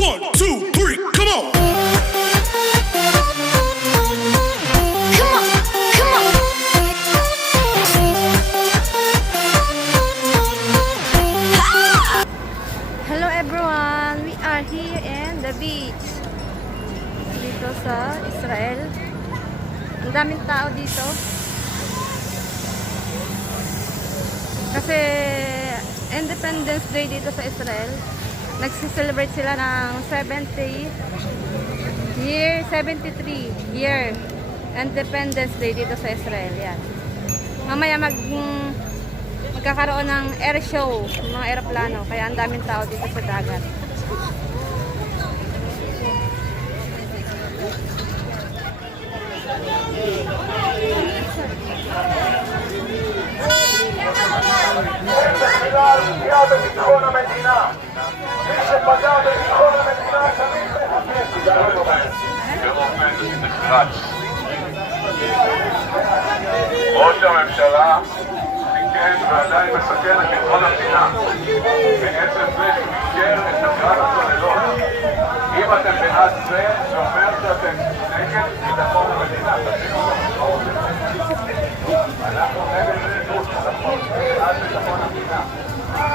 1, 2, 3, come on! Hello everyone! We are here in the beach. Dito sa Israel. Ang daming tao dito. Kasi Independence Day dito sa Israel. Nagsi-celebrate sila ng 73 year Independence Day dito sa Israel. Yan. Mamaya magkakaroon ng air show, mga eroplano. Kaya ang daming tao dito sa dagat. פגיעה בביטחון המדינה. מי שפגע בביטחון המדינה צריך לחפש. באופן נחרץ. ראש הממשלה סיכן ועדיין מסכן את ביטחון המדינה. בעצם זה שהוא אישר את הקרב הצוללות. אם אתם בעד זה, זה אומר שאתם נגד ביטחון המדינה. אנחנו נגד ביטחון, אנחנו בעד ביטחון המדינה.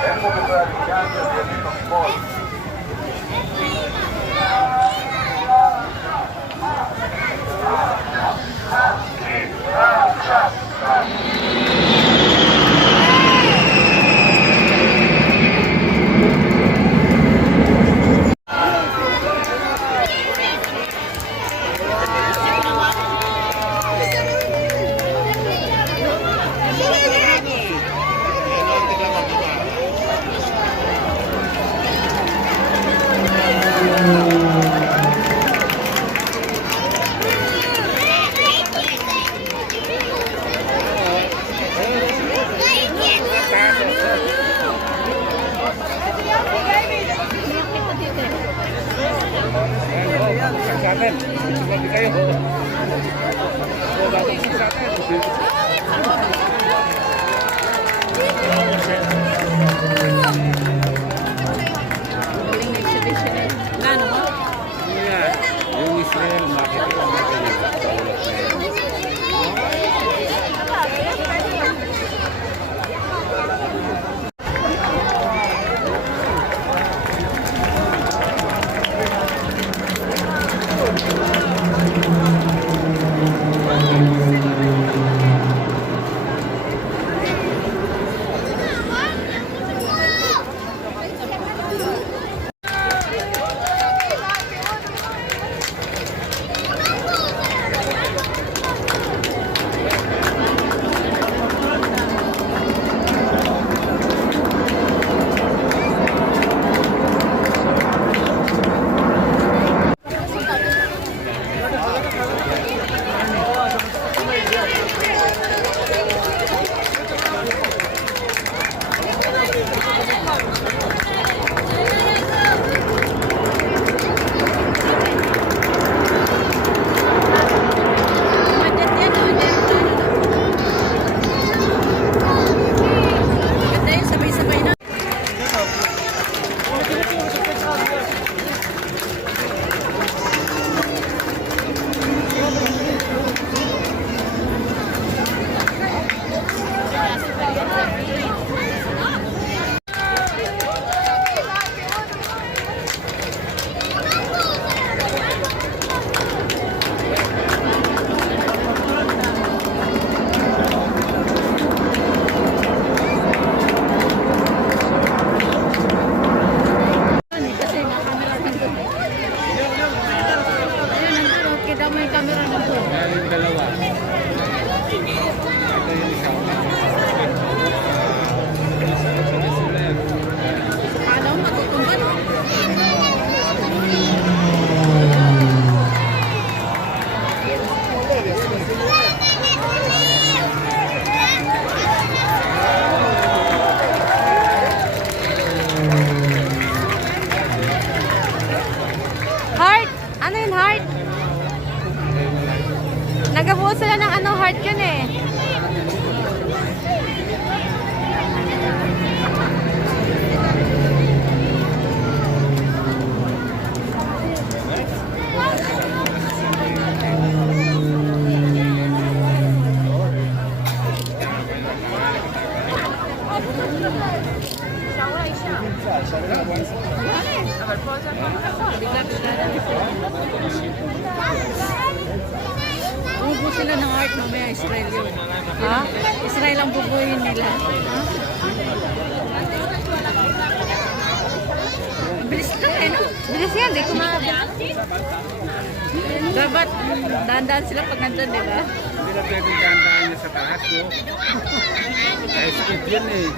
אין פה בכלל עניין של ימין או שמאל. Nagabuo sila ng heart yun eh. Bubo sila ng art mamaya, Israel yun. Ha? Israel ang bubuhin nila. Ang bilis lang eh, no? Bilis yan, di ko na. Dapat dahan-dahan sila pag nandun, di ba? Hindi na pwedeng dahan-dahan niya sa taas, no? Ay, speed yun eh.